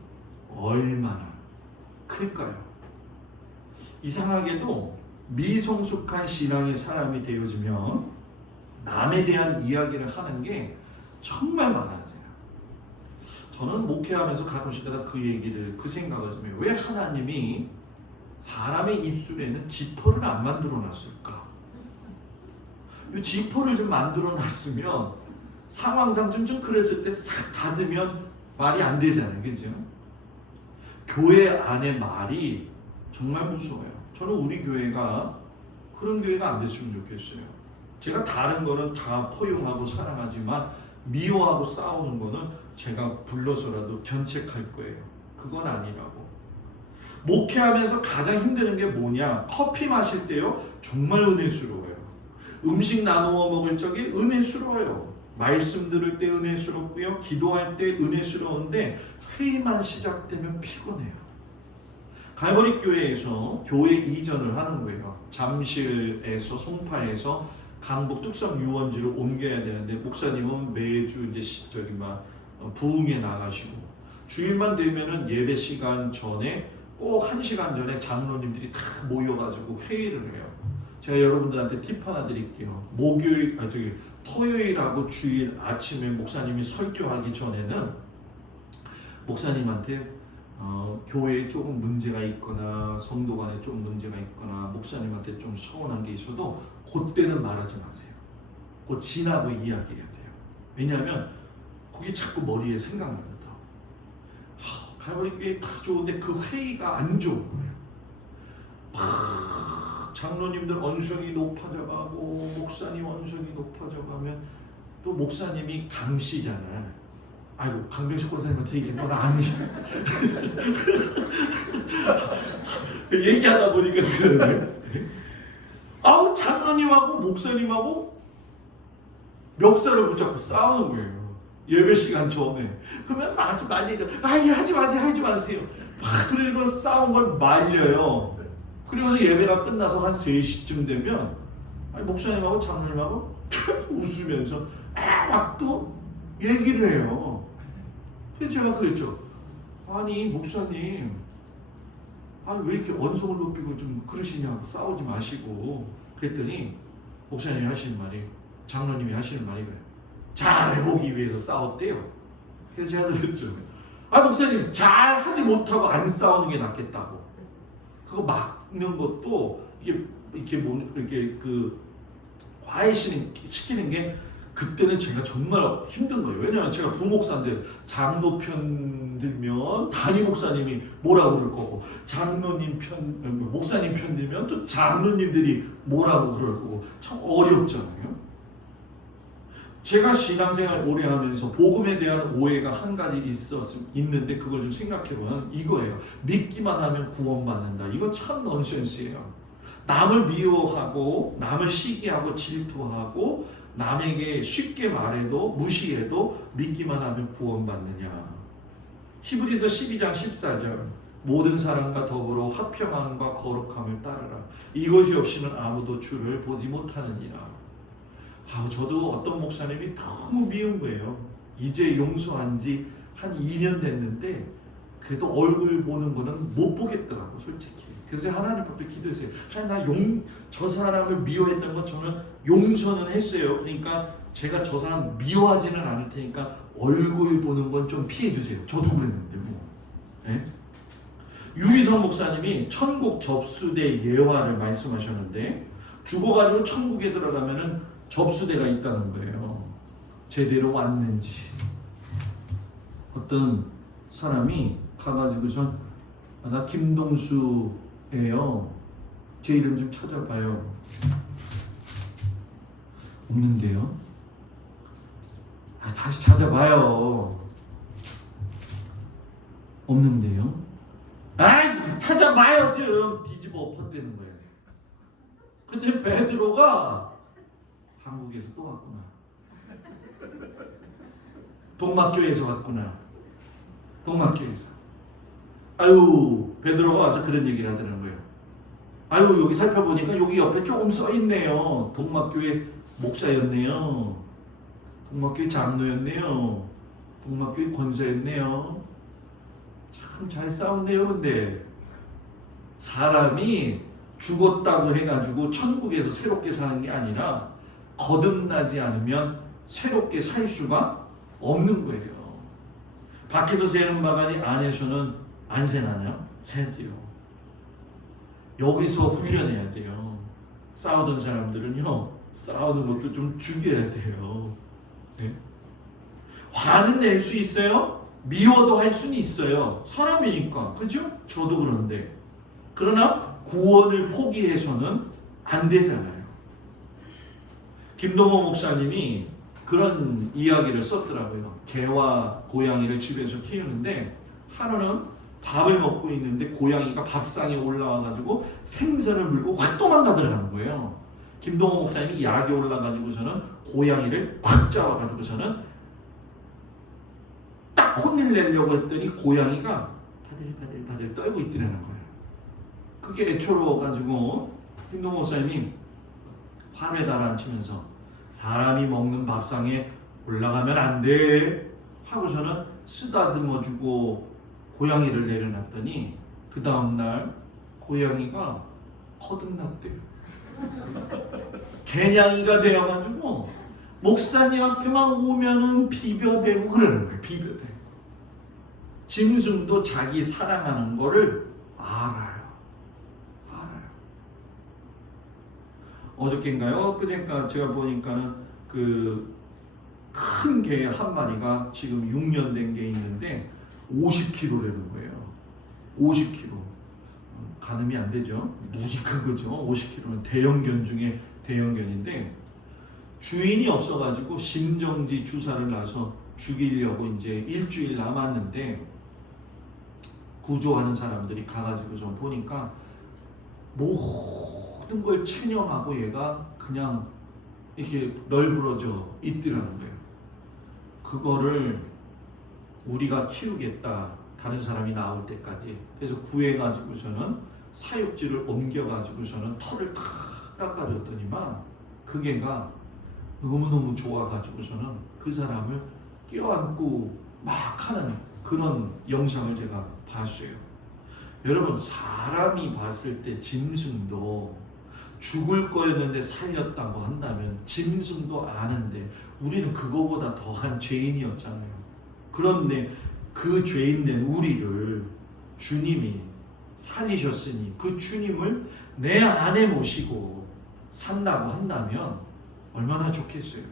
얼마나 클까요? 이상하게도 미성숙한 신앙의 사람이 되어지면 남에 대한 이야기를 하는 게 정말 많았어요. 저는 목회하면서 가끔씩마다 그 얘기를, 그 생각을 좀 해요. 왜 하나님이 사람의 입술에는 지퍼를 안 만들어 놨을까? 이 지퍼를 좀 만들어 놨으면 상황상 좀 그랬을 때 싹 닫으면 말이 안 되잖아요. 그죠? 교회 안에 말이 정말 무서워요. 저는 우리 교회가 그런 교회가 안 됐으면 좋겠어요. 제가 다른 거는 다 포용하고 사랑하지만 미워하고 싸우는 거는 제가 불러서라도 견책할 거예요. 그건 아니라고. 목회하면서 가장 힘드는 게 뭐냐? 커피 마실 때요 정말 은혜스러워요. 음식 나누어 먹을 적에 은혜스러워요. 말씀 들을 때 은혜스럽고요. 기도할 때 은혜스러운데 회의만 시작되면 피곤해요. 갈보리 교회에서 교회 이전을 하는 거예요. 잠실에서 송파에서 강북 뚝섬 유원지로 옮겨야 되는데 목사님은 매주 이제 부흥에 나가시고 주일만 되면은 예배 시간 전에 꼭 1시간 전에 장로님들이 다 모여가지고 회의를 해요. 제가 여러분들한테 팁 하나 드릴게요. 토요일하고 주일 아침에 목사님이 설교하기 전에는 목사님한테 교회에 조금 문제가 있거나 성도 간에 좀 문제가 있거나 목사님한테 좀 서운한 게 있어도 그때는 말하지 마세요. 그 지나고 이야기해야 돼요. 왜냐하면 그게 자꾸 머리에 생각납니다. 갈보리 교회 다 좋은데 그 회의가 안 좋은 거예요. 막 장로님들 언성이 높아져가고 목사님 언성이 높아져가면 또 목사님이 강씨잖아요. 아이고 강병식 권사님한테 얘기한 건 아니에요. 얘기하다 보니까 그러네. 아우 장로님하고 목사님하고 멱살을 붙잡고 싸우는 거예요. 예배 시간 전에. 그러면 막 말리죠. 아예 하지 마세요, 하지 마세요. 막 그리고 싸운 걸 말려요. 그리고서 예배가 끝나서 한 3시쯤 되면 아니, 목사님하고 장로님하고 웃으면서 막 또 얘기를 해요. 그래서 제가 그랬죠. 아니 목사님, 아니 왜 이렇게 언성을 높이고 좀 그러시냐고 싸우지 마시고. 그랬더니 목사님이 하시는 말이, 장로님이 하시는 말이 그래요. 잘해보기 위해서 싸웠대요. 그래서 제가 그랬죠. 아 목사님, 잘하지 못하고 안 싸우는 게 낫겠다고. 그거 막는 것도 이렇게 그 화해시키는 게 그때는 제가 정말 힘든 거예요. 왜냐면 제가 부목사인데 장로 편 들면 담임 목사님이 뭐라고 그럴 거고, 장로님 편, 목사님 편 들면 또 장로님들이 뭐라고 그럴 거고, 참 어렵잖아요. 제가 신앙생활 오래 하면서 복음에 대한 오해가 한 가지 있는데 그걸 좀 생각해보면 이거예요. 믿기만 하면 구원받는다. 이건 참 넌센스예요. 남을 미워하고 남을 시기하고 질투하고 남에게 쉽게 말해도 무시해도 믿기만 하면 구원받느냐. 히브리서 12장 14절 모든 사람과 더불어 화평함과 거룩함을 따르라. 이것이 없이는 아무도 주를 보지 못하느니라. 저도 어떤 목사님이 너무 미운 거예요. 이제 용서한 지 한 2년 됐는데 그래도 얼굴 보는 거는 못 보겠더라고 솔직히. 그래서 하나님 앞에 기도했어요. 하나님, 저 사람을 미워했던 건 저는 용서는 했어요. 그러니까 제가 저 사람 미워하지는 않을 테니까 얼굴 보는 건 좀 피해 주세요. 저도 그랬는데 뭐. 네? 유기성 목사님이 천국 접수대 예화를 말씀하셨는데 죽어가지고 천국에 들어가면은 접수대가 있다는 거예요. 제대로 왔는지. 어떤 사람이 가가지고선 나 김동수예요. 제 이름 좀 찾아봐요. 없는데요. 다시 찾아봐요. 없는데요. 찾아봐요 좀. 뒤집어 엎었대는 거예요. 근데 베드로가 한국에서 또 왔구나. 동막교회에서 왔구나. 동막교회에서. 베드로가 와서 그런 얘기를 하더라는 거예요. 여기 살펴보니까 여기 옆에 조금 써있네요. 동막교회 목사였네요. 동막교회 장로였네요. 동막교회 권사였네요. 참 잘 싸웠네요. 근데 사람이 죽었다고 해가지고 천국에서 새롭게 사는 게 아니라 거듭나지 않으면 새롭게 살 수가 없는 거예요. 밖에서 새는 바가지 안에서는 안 새나요? 새지요. 여기서 훈련해야 돼요. 싸우던 사람들은요, 싸우는 것도 좀 죽여야 돼요. 네? 화는 낼 수 있어요? 미워도 할 수는 있어요. 사람이니까. 그죠? 저도 그런데. 그러나 구원을 포기해서는 안 되잖아요. 김동호 목사님이 그런 이야기를 썼더라고요. 개와 고양이를 집에서 키우는데 하루는 밥을 먹고 있는데 고양이가 밥상에 올라와가지고 생선을 물고 확 도망가더라는 거예요. 김동호 목사님이 약에 올라가지고서는 고양이를 확 잡아가지고서는 딱 혼을 내려고 했더니 고양이가 바들바들 떨고 있더라는 거예요. 그게 애처로워가지고 김동호 목사님이 화를 가라앉히면서 사람이 먹는 밥상에 올라가면 안 돼 하고서는 쓰다듬어주고 고양이를 내려놨더니 그 다음날 고양이가 거듭났대요. 개냥이가 되어가지고 목사님 앞에만 오면은 비벼대고 그러는 거예요. 비벼대. 짐승도 자기 사랑하는 거를 알아요. 어저께인가요? 그저께인가 제가 보니까는 그 큰 개 한 마리가 지금 6년 된 게 있는데 50kg라는 거예요. 50kg. 가늠이 안 되죠. 무지 큰 거죠. 50kg는 대형견 중에 대형견인데 주인이 없어가지고 심정지 주사를 놔서 죽이려고 이제 일주일 남았는데 구조하는 사람들이 가가지고서 보니까 모든 걸 체념하고 얘가 그냥 이렇게 널브러져 있더라는 거예요. 그거를 우리가 키우겠다, 다른 사람이 나올 때까지. 그래서 구해가지고서는 사육지를 옮겨가지고서는 털을 다 깎아줬더니만 그 개가 너무너무 좋아가지고서는 그 사람을 껴안고 막 하는 그런 영상을 제가 봤어요. 여러분, 사람이 봤을 때 짐승도 죽을 거였는데 살렸다고 한다면 짐승도 아는데 우리는 그거보다 더한 죄인이었잖아요. 그런데 그 죄인된 우리를 주님이 살리셨으니 그 주님을 내 안에 모시고 산다고 한다면 얼마나 좋겠어요.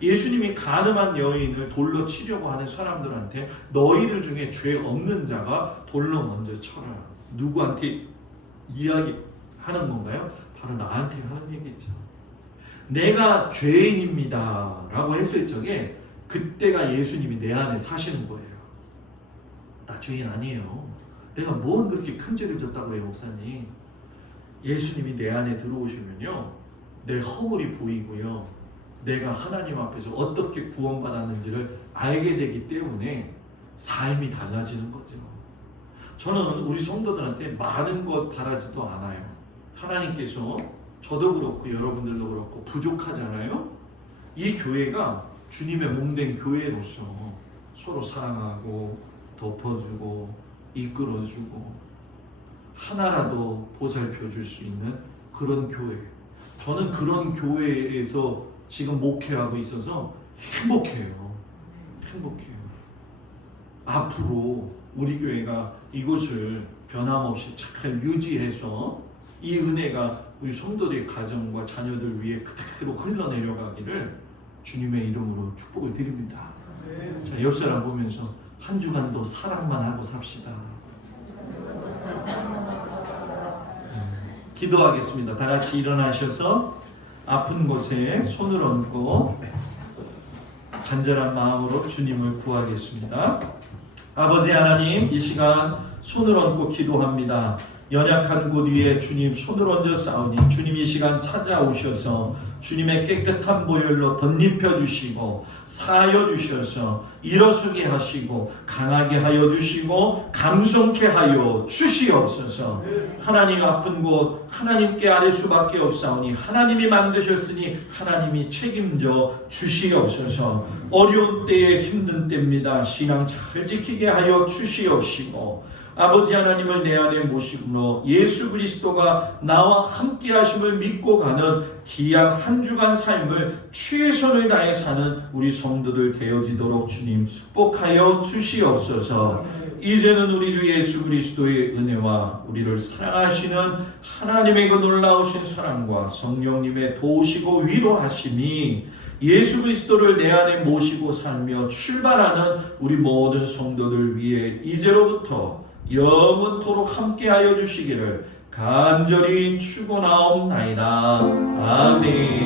예수님이 가늠한 여인을 돌로 치려고 하는 사람들한테 너희들 중에 죄 없는 자가 돌로 먼저 쳐라. 누구한테 이야기하는 건가요? 바로 나한테 하는 얘기죠. 내가 죄인입니다 라고 했을 적에 그때가 예수님이 내 안에 사시는 거예요. 나 죄인 아니에요. 내가 뭔 그렇게 큰 죄를 졌다고 해요, 목사님. 예수님이 내 안에 들어오시면요, 내 허물이 보이고요, 내가 하나님 앞에서 어떻게 구원받았는지를 알게 되기 때문에 삶이 달라지는 거죠. 저는 우리 성도들한테 많은 것 바라지도 않아요. 하나님께서 저도 그렇고 여러분들도 그렇고 부족하잖아요. 이 교회가 주님의 몸된 교회로서 서로 사랑하고 덮어주고 이끌어주고 하나라도 보살펴줄 수 있는 그런 교회. 저는 그런 교회에서 지금 목회하고 있어서 행복해요. 행복해요. 앞으로 우리 교회가 이곳을 변함없이 잘 유지해서 이 은혜가 우리 성도들의 가정과 자녀들 위해 그대로 흘러내려가기를 주님의 이름으로 축복을 드립니다. 자, 옆 사람 보면서 한 주간도 사랑만 하고 삽시다. 기도하겠습니다. 다 같이 일어나셔서 아픈 곳에 손을 얹고 간절한 마음으로 주님을 구하겠습니다. 아버지 하나님, 이 시간 손을 얹고 기도합니다. 연약한 곳 위에 주님 손을 얹어 싸우니 주님 이 시간 찾아오셔서 주님의 깨끗한 보혈로 덧입혀 주시고 사여 주셔서 일어서게 하시고 강하게 하여 주시고 강성케 하여 주시옵소서. 하나님, 아픈 곳 하나님께 아뢰 수밖에 없사오니 하나님이 만드셨으니 하나님이 책임져 주시옵소서. 어려운 때에 힘든 때입니다. 신앙 잘 지키게 하여 주시옵시고 아버지 하나님을 내 안에 모시므로 예수 그리스도가 나와 함께 하심을 믿고 가는 귀한 한 주간 삶을 최선을 다해 사는 우리 성도들 되어지도록 주님 축복하여 주시옵소서. 이제는 우리 주 예수 그리스도의 은혜와 우리를 사랑하시는 하나님의 그 놀라우신 사랑과 성령님의 도우시고 위로하심이 예수 그리스도를 내 안에 모시고 살며 출발하는 우리 모든 성도들 위해 이제로부터 영원토록 함께하여 주시기를 간절히 축원하옵나이다. 아멘.